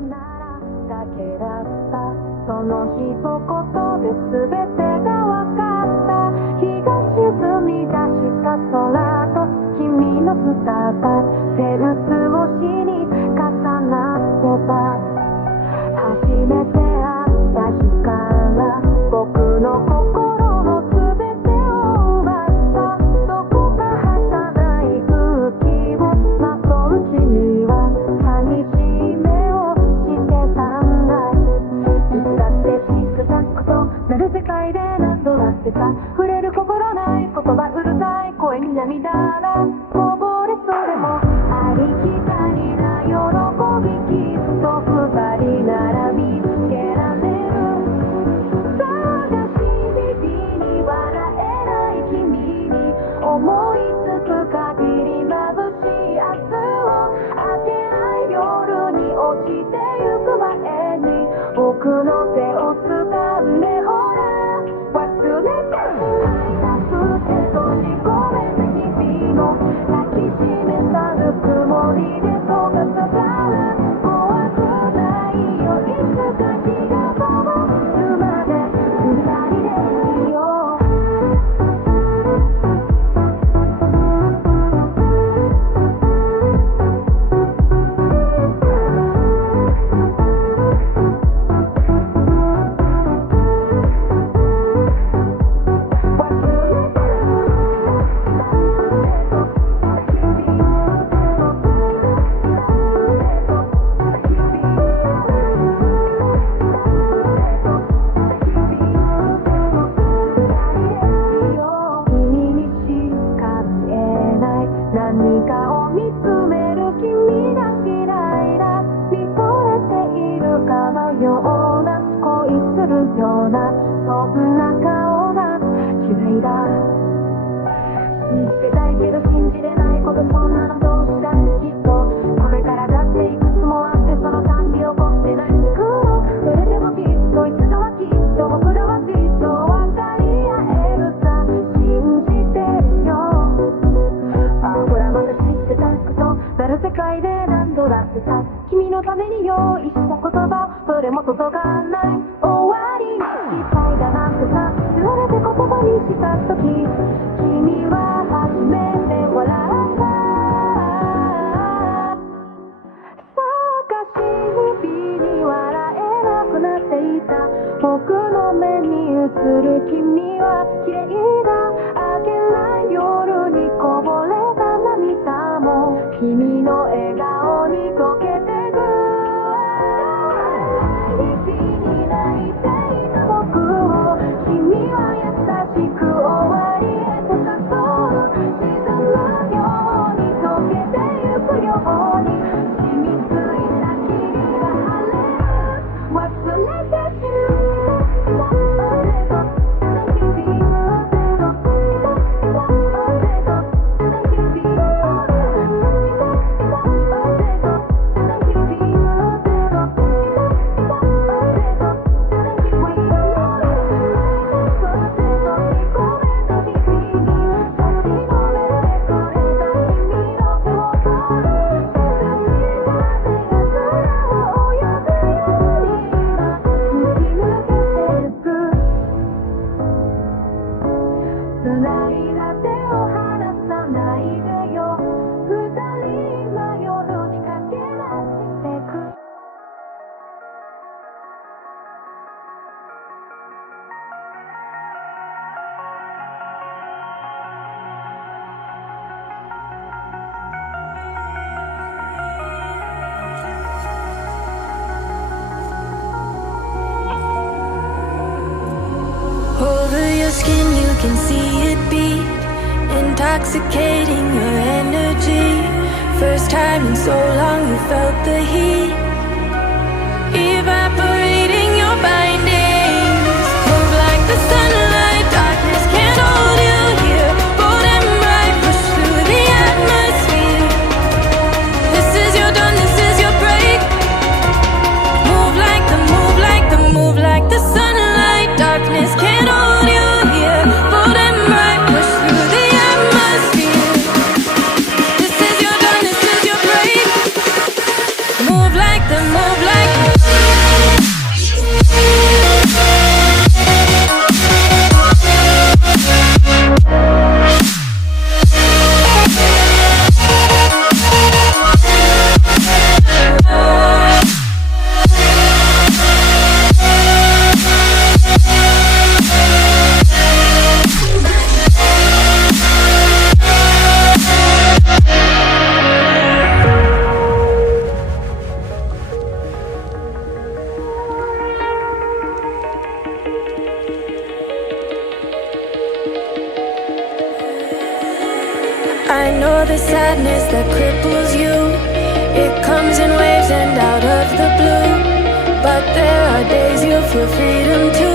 ならだけだった。その一言で全てが分かった。日が沈み出した空と君の姿、フェンス越しに重なってた。初めて会った日から僕の心の全てを奪った。どこか儚い空気をまとう君は寂しい目をしてたんだ。いつだってチクタクとなる世界で何度だってさ、触れる心ない言葉うるさい声に涙がこぼれ、それもありきたりな喜び、きっと二人なら見つけられる。探し日々に笑えない君に思いつく限り眩しい明日を明けない夜に落ちてゆく前に僕の手を掴んでほら忘れてしまいたくて閉じ込めた日々も抱きしめたぬくもりで溶かすから怖くないよ。いつか日が昇るまで二人でいよう。何かを見つめる君が嫌いだ。見とれているかのような恋するようなそんな顔が嫌いだ。信じたいけど信じれないこと、そんなのどうしたってきっとこれからだっていくつもあって、そのたんび起こってない苦労、それでもきっといつかはきっと僕らはきっと分かり合えるさ。信じてるよ。ほらまたチクタクとなる世界で何度だってさ、君のために用意した言葉どれも届かない。終わりにしたいだなんてさ、言われて言葉にした時君は初めて笑った。探し日々に笑えなくなっていた僕の目に映る君は綺麗だ。明けない夜にこぼれた涙も君の笑顔に溶けてく。日々に泣いていた僕を君は優しく終わりへと誘う。沈むように溶けてゆくように染みついた霧が晴れる。忘れてしまったcan see it beat, intoxicating your energy. First time in so long you felt the heat, evaporating your bindings. Move like the sunlight, darkness can't hold you here. Bold and bright, push through the atmosphere. This is your dawn, this is your break. Move like the, move like the, move like the sunlight. Darkness can't hold you here. Bold and bright, push through the atmosphere. This is your dawn, this is your break. Move like I know the sadness that cripples you. It comes in waves and out of the blue. But there are days you feel freedom too.